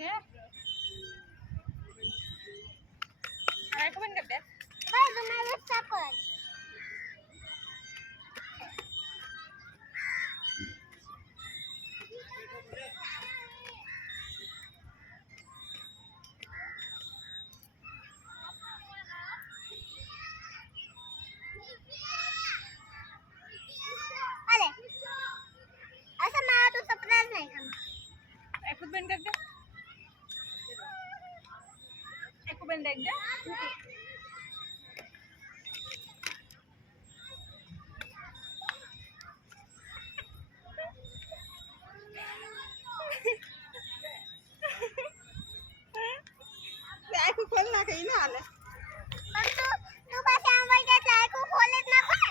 ને આ કોણ કરતે ભાઈ તમારે સપોર્ટ અરે અસા મારા તો સપના જ નહીં આ ખુદ બંધ કર દે આ ખુદ બંધ કર દે આખું ખોલ નાખે ઈ ના હાલે પણ તું પાછા આમ વઈ જાય એટલે આખું ખોલે જ ના ખોલે